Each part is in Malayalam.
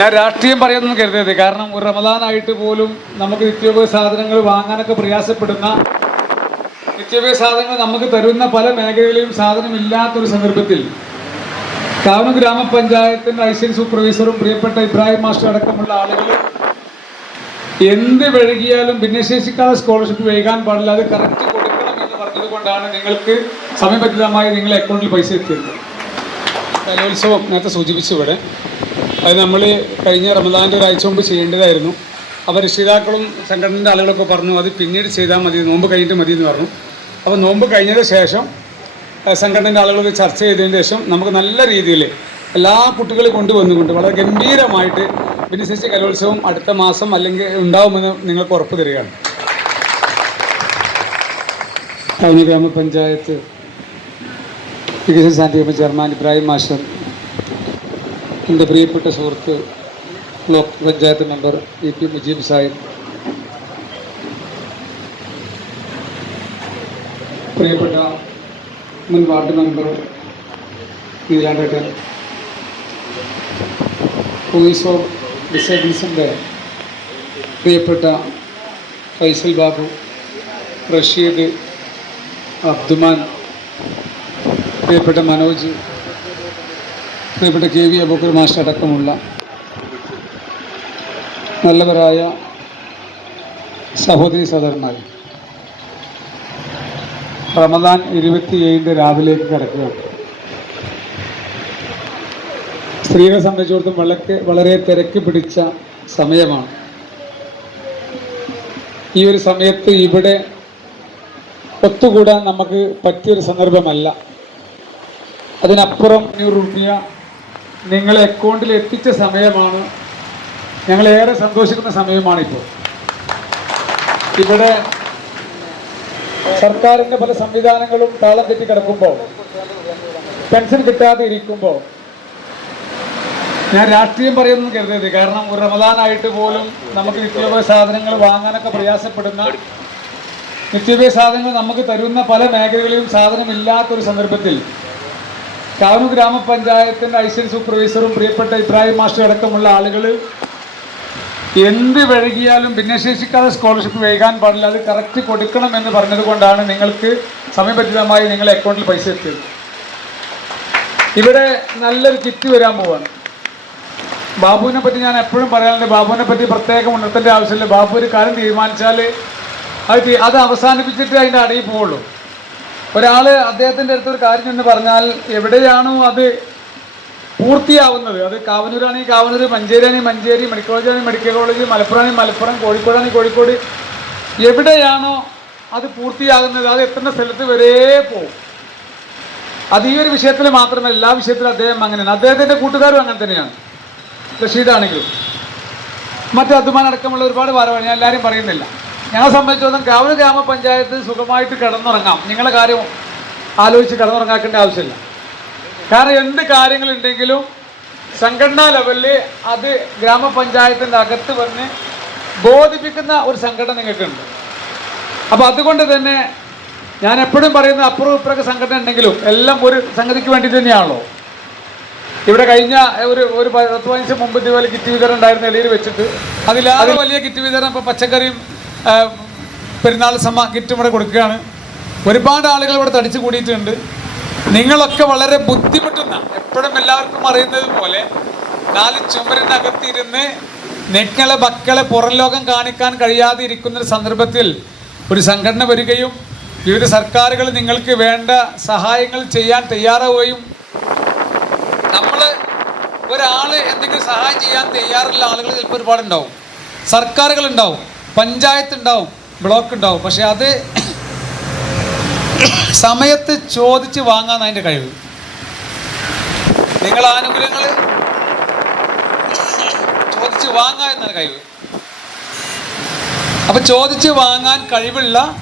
ഞാൻ രാഷ്ട്രീയം പറയുന്നു കരുതരുത്. കാരണം ഒരു റമദാനായിട്ട് പോലും നമുക്ക് നിത്യോപയോഗ സാധനങ്ങൾ വാങ്ങാനൊക്കെ പ്രയാസപ്പെടുന്ന നിത്യോപയോഗ സാധനങ്ങൾ നമുക്ക് തരുന്ന പല മേഖലകളിലും സാധനം ഇല്ലാത്തൊരു സന്ദർഭത്തിൽ കാവന ഗ്രാമപഞ്ചായത്തിന്റെ ഐസിയൻ സൂപ്പർവൈസറും പ്രിയപ്പെട്ട ഇബ്രാഹിം മാസ്റ്റർ അടക്കമുള്ള ആളുകൾ എന്ത് വഴുകിയാലും ഭിന്നശേഷിക്കാതെ സ്കോളർഷിപ്പ് വൈകാൻ പാടില്ല. അത് കറക്റ്റ് കൊടുക്കണം എന്ന് പറഞ്ഞത് കൊണ്ടാണ് നിങ്ങൾക്ക് സമയബന്ധിതമായി നിങ്ങളെ അക്കൗണ്ടിൽ പൈസ എത്തിയത്. കലോത്സവം നേരത്തെ സൂചിപ്പിച്ചു ഇവിടെ. അത് നമ്മൾ കഴിഞ്ഞ റമദാന്റെ ഒരാഴ്ച മുമ്പ് ചെയ്യേണ്ടതായിരുന്നു. അപ്പോൾ രക്ഷിതാക്കളും സംഘടനയുടെ ആളുകളൊക്കെ പറഞ്ഞു അത് പിന്നീട് ചെയ്താൽ മതി നോമ്പ് കഴിഞ്ഞിട്ട് മതി എന്ന് പറഞ്ഞു. അപ്പോൾ നോമ്പ് കഴിഞ്ഞതിന് ശേഷം സംഘടനയുടെ ആളുകളൊക്കെ ചർച്ച ചെയ്തതിന് ശേഷം നമുക്ക് നല്ല രീതിയിൽ എല്ലാ കുട്ടികളും കൊണ്ടുവന്നുകൊണ്ട് വളരെ ഗംഭീരമായിട്ട് ഭിന്നശേഷി കലോത്സവം അടുത്ത മാസം അല്ലെങ്കിൽ ഉണ്ടാവുമെന്ന് നിങ്ങൾക്ക് ഉറപ്പ് തരികയാണ്. ടൗൺ ഗ്രാമപഞ്ചായത്ത് വികസന സാന്റിഗ്രാമ ചെയർമാൻ ഇബ്രാഹിം മാസ്റ്റർ എന്റെ പ്രിയപ്പെട്ട സുഹൃത്ത് block panchayat member E P Mujeeb Sahib. പ്രിയപ്പെട്ട മുൻ വാർഡ് മെമ്പർ നീലാണ്ടേട്ടൻ വോയിസ് ഓഫ് ഡിസേബിൾസിന്റെ പ്രിയപ്പെട്ട ഫൈസൽ ബാബു റഷീദ് അബ്ദുമാൻ പ്രിയപ്പെട്ട മനോജ് പ്രിയപ്പെട്ട കെ വി അബൂക്കർ മാസ്റ്റർ അടക്കമുള്ള നല്ലവരായ സഹോദരി സഹോദരന്മാർ റമദാൻ ഇരുപത്തിയേഴിന്റെ രാവിലേക്ക് കിടക്കുകയാണ് സ്ത്രീകളെ സംബന്ധിച്ചിടത്തോളം വളരെ വളരെ തിരക്ക് പിടിച്ച സമയമാണ്. ഈ ഒരു സമയത്ത് ഇവിടെ ഒത്തുകൂടാൻ നമുക്ക് പറ്റിയൊരു സന്ദർഭമല്ല. അതിനപ്പുറം അഞ്ഞൂറ് റുപ്യ നിങ്ങളെ അക്കൗണ്ടിൽ എത്തിച്ച സമയമാണ്. ഞങ്ങളേറെ സന്തോഷിക്കുന്ന സമയമാണിപ്പോൾ. ഇവിടെ സർക്കാരിന്റെ പല സംവിധാനങ്ങളും താളം തെറ്റി കിടക്കുമ്പോൾ പെൻഷൻ കിട്ടാതെ ഇരിക്കുമ്പോൾ ഞാൻ രാഷ്ട്രീയം പറയുന്നു കരുതരുത്. കാരണം ഒരു റമദാനായിട്ട് പോലും നമുക്ക് നിത്യോപയോഗ സാധനങ്ങൾ വാങ്ങാനൊക്കെ പ്രയാസപ്പെടുന്ന നിത്യോപയോഗ സാധനങ്ങൾ നമുക്ക് തരുന്ന പല മേഖലകളിലും സാധനമില്ലാത്തൊരു സന്ദർഭത്തിൽ കാവനു ഗ്രാമപഞ്ചായത്തിന്റെ സി സൂപ്പർവൈസറും പ്രിയപ്പെട്ട ഇബ്രാഹിം മാസ്റ്റർ അടക്കമുള്ള ആളുകൾ എന്ത് വഴുകിയാലും ഭിന്നശേഷിക്കാതെ സ്കോളർഷിപ്പ് വൈകാൻ പാടില്ല. അത് കറക്റ്റ് കൊടുക്കണം എന്ന് പറഞ്ഞതുകൊണ്ടാണ് നിങ്ങൾക്ക് സമയബന്ധിതമായി നിങ്ങളുടെ അക്കൗണ്ടിൽ പൈസ എത്തിയത്. ഇവിടെ നല്ലൊരു കിറ്റ് വരാൻ പോവാണ്. ബാബുവിനെ പറ്റി ഞാൻ എപ്പോഴും പറയാറുണ്ട്. ബാബുവിനെ പറ്റി പ്രത്യേകം ഉണർത്തേണ്ട ആവശ്യമില്ല. ബാബു ഒരു കാര്യം തീരുമാനിച്ചാൽ അത് അത് അവസാനിപ്പിച്ചിട്ട് അതിന്റെ അടിയിൽ പോവുള്ളൂ. ഒരാൾ അദ്ദേഹത്തിന്റെ അടുത്ത് ഒരു കാര്യം എന്ന് പറഞ്ഞാൽ എവിടെയാണോ അത് പൂർത്തിയാവുന്നത്? അത് കാവനൂരാണെങ്കിൽ കാവനൂർ മഞ്ചേരിയാണെങ്കിൽ മഞ്ചേരി മെഡിക്കൽ കോളേജാണെങ്കിൽ മെഡിക്കൽ കോളേജ് മലപ്പുറമാണെങ്കിൽ മലപ്പുറം കോഴിക്കോടാണെങ്കിൽ കോഴിക്കോട്. എവിടെയാണോ അത് പൂർത്തിയാകുന്നത് അത് എത്തുന്ന സ്ഥലത്ത് വരെ പോകും. അത് ഈ ഒരു വിഷയത്തിൽ മാത്രമല്ല എല്ലാ വിഷയത്തിലും അദ്ദേഹം അങ്ങനെയാണ്. അദ്ദേഹത്തിന്റെ കൂട്ടുകാരും അങ്ങനെ തന്നെയാണ്. റഷീദാണെങ്കിലും. മറ്റു അതുമാനടക്കമുള്ള ഒരുപാട് ഭാരമാണ് ഞാൻ എല്ലാവരും പറയുന്നില്ല. ഞങ്ങളെ സംബന്ധിച്ചിടത്തോളം കാവൽ ഗ്രാമപഞ്ചായത്ത് സുഖമായിട്ട് കിടന്നുറങ്ങാം. നിങ്ങളുടെ കാര്യം ആലോചിച്ച് കിടന്നുറങ്ങാക്കേണ്ട ആവശ്യമില്ല. കാരണം എന്ത് കാര്യങ്ങളുണ്ടെങ്കിലും സംഘടനാ ലെവലിൽ അത് ഗ്രാമപഞ്ചായത്തിന്റെ അകത്ത് വന്ന് ബോധിപ്പിക്കുന്ന ഒരു സംഘടന നിങ്ങൾക്കുണ്ട്. അപ്പോൾ അതുകൊണ്ട് തന്നെ ഞാൻ എപ്പോഴും പറയുന്ന അപ്പുറം ഇപ്പുറമൊക്കെ സംഘടന ഉണ്ടെങ്കിലും എല്ലാം ഒരു സംഗതിക്ക് വേണ്ടി തന്നെയാണല്ലോ. ഇവിടെ കഴിഞ്ഞ ഒരു ഒരു പത്ത് പതിനഞ്ച് മുമ്പ് ഇതുപോലെ കിറ്റ് വിതരണം ഉണ്ടായിരുന്ന ഇലയിൽ വെച്ചിട്ട് അതിലാകെ വലിയ കിറ്റ് വിതരണം ഇപ്പോൾ പച്ചക്കറിയും പെരുന്നാൾ സമ്മ കിറ്റും ഇവിടെ കൊടുക്കുകയാണ്. ഒരുപാട് ആളുകൾ ഇവിടെ തടിച്ചു കൂടിയിട്ടുണ്ട്. നിങ്ങളൊക്കെ വളരെ ബുദ്ധിമുട്ടുന്ന എപ്പോഴും എല്ലാവർക്കും അറിയുന്നത് പോലെ നാല് ചുമരിനകത്തിരുന്ന് നിങ്ങളെ മക്കളെ പുറം ലോകം കാണിക്കാൻ കഴിയാതെ ഇരിക്കുന്ന ഒരു സന്ദർഭത്തിൽ ഒരു സംഘടന വരികയും വിവിധ സർക്കാരുകൾ നിങ്ങൾക്ക് വേണ്ട സഹായങ്ങൾ ചെയ്യാൻ തയ്യാറാവുകയും നമ്മൾ ഒരാൾ എന്തെങ്കിലും സഹായം ചെയ്യാൻ തയ്യാറുള്ള ആളുകൾ ചിലപ്പോൾ ഒരുപാടുണ്ടാവും. സർക്കാരുകൾ ഉണ്ടാവും. പഞ്ചായത്ത് ഉണ്ടാവും ബ്ലോക്ക് ഉണ്ടാവും പക്ഷെ അത് സമയത്ത് ചോദിച്ച് വാങ്ങാൻ അതിന്റെ കഴിവ്. നിങ്ങൾ ആനുകൂല്യങ്ങൾ ചോദിച്ച് വാങ്ങാൻ എന്നാണ് കഴിവ്. അപ്പം ചോദിച്ച് വാങ്ങാൻ കഴിവുള്ള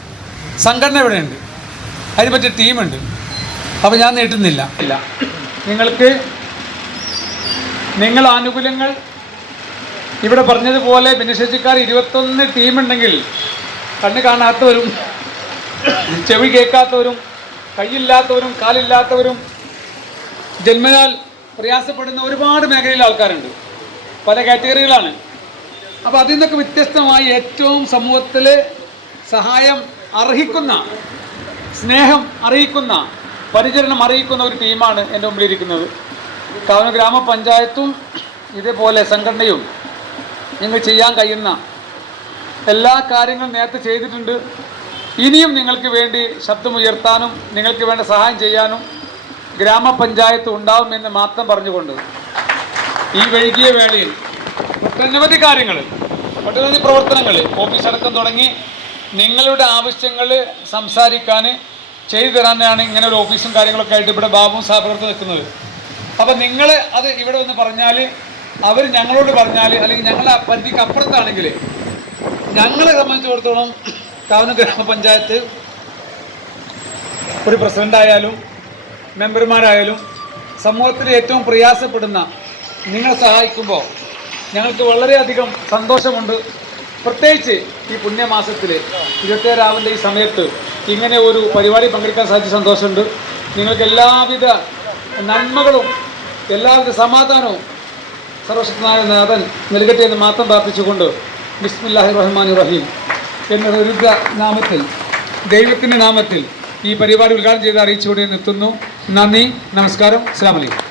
സംഘടന ഇവിടെയുണ്ട്. അതിന് പറ്റിയ ടീമുണ്ട്. അപ്പോൾ ഞാൻ നീട്ടുന്നില്ല. ഇല്ല. നിങ്ങൾക്ക് നിങ്ങൾ ആനുകൂല്യങ്ങൾ ഇവിടെ പറഞ്ഞതുപോലെ ഭിന്നശേഷിക്കാർ ഇരുപത്തൊന്ന് ടീമുണ്ടെങ്കിൽ കണ്ണ് കാണാത്തവരും ചെവി കേൾക്കാത്തവരും കൈയില്ലാത്തവരും കാലില്ലാത്തവരും ജന്മനാൽ പ്രയാസപ്പെടുന്ന ഒരുപാട് മേഖലയിലെ ആൾക്കാരുണ്ട്. പല കാറ്റഗറികളാണ്. അപ്പോൾ അതിൽ നിന്നൊക്കെ വ്യത്യസ്തമായി ഏറ്റവും സമൂഹത്തിൽ സഹായം അർഹിക്കുന്ന സ്നേഹം അറിയിക്കുന്ന പരിചരണം അറിയിക്കുന്ന ഒരു ടീമാണ് എന്റെ മുമ്പിലിരിക്കുന്നത്. കാവന ഗ്രാമപഞ്ചായത്തും ഇതേപോലെ സംഘടനയും നിങ്ങൾ ചെയ്യാൻ കഴിയുന്ന എല്ലാ കാര്യങ്ങളും നേരത്തെ ചെയ്തിട്ടുണ്ട്. ഇനിയും നിങ്ങൾക്ക് വേണ്ടി ശബ്ദമുയർത്താനും നിങ്ങൾക്ക് വേണ്ട സഹായം ചെയ്യാനും ഗ്രാമപഞ്ചായത്ത് ഉണ്ടാവുമെന്ന് മാത്രം പറഞ്ഞുകൊണ്ട് ഈ വൈകിയ വേളയിൽ ഒട്ടനവധി കാര്യങ്ങൾ ഒട്ടനവധി പ്രവർത്തനങ്ങൾ ഓഫീസ് അടക്കം തുടങ്ങി നിങ്ങളുടെ ആവശ്യങ്ങൾ സംസാരിക്കാൻ ചെയ്തു തരാനാണ് ഇങ്ങനെ ഒരു ഓഫീസും കാര്യങ്ങളൊക്കെ ആയിട്ട് ഇവിടെ ബാബു സഹപ്രവർത്തനം നിൽക്കുന്നത്. അപ്പം നിങ്ങൾ അത് ഇവിടെ ഒന്ന് പറഞ്ഞാൽ അവർ ഞങ്ങളോട് പറഞ്ഞാൽ അല്ലെങ്കിൽ ഞങ്ങളുടെ പരിധിക്ക് അപ്പുറത്താണെങ്കിൽ ഞങ്ങളെ സംബന്ധിച്ചിടത്തോളം കാവന ഗ്രാമപഞ്ചായത്ത് ഒരു പ്രസിഡന്റ് ആയാലും മെമ്പർമാരായാലും സമൂഹത്തിൽ ഏറ്റവും പ്രയാസപ്പെടുന്ന നിങ്ങളെ സഹായിക്കുമ്പോൾ ഞങ്ങൾക്ക് വളരെയധികം സന്തോഷമുണ്ട്. പ്രത്യേകിച്ച് ഈ പുണ്യമാസത്തിൽ ഇരുപത്തേഴാവിന്റെ ഈ സമയത്ത് ഇങ്ങനെ ഒരു പരിപാടി പങ്കെടുക്കാൻ സാധിച്ച സന്തോഷമുണ്ട്. നിങ്ങൾക്ക് എല്ലാവിധ നന്മകളും എല്ലാവിധ സമാധാനവും സർവശക്തനായ നാഥൻ നൽകട്ടെ എന്ന് മാത്രം പ്രാർത്ഥിച്ചുകൊണ്ട് ബിസ്മില്ലാഹി റഹ്മാൻ റഹീം എന്ന ദുർഗ നാമത്തിൽ ദൈവത്തിന്റെ നാമത്തിൽ ഈ പരിപാടി ഉദ്ഘാടനം ചെയ്ത് അറിയിച്ചുകൊണ്ട് നിർത്തുന്നു. നന്ദി നമസ്കാരം അസ്സാം വലൈക്കും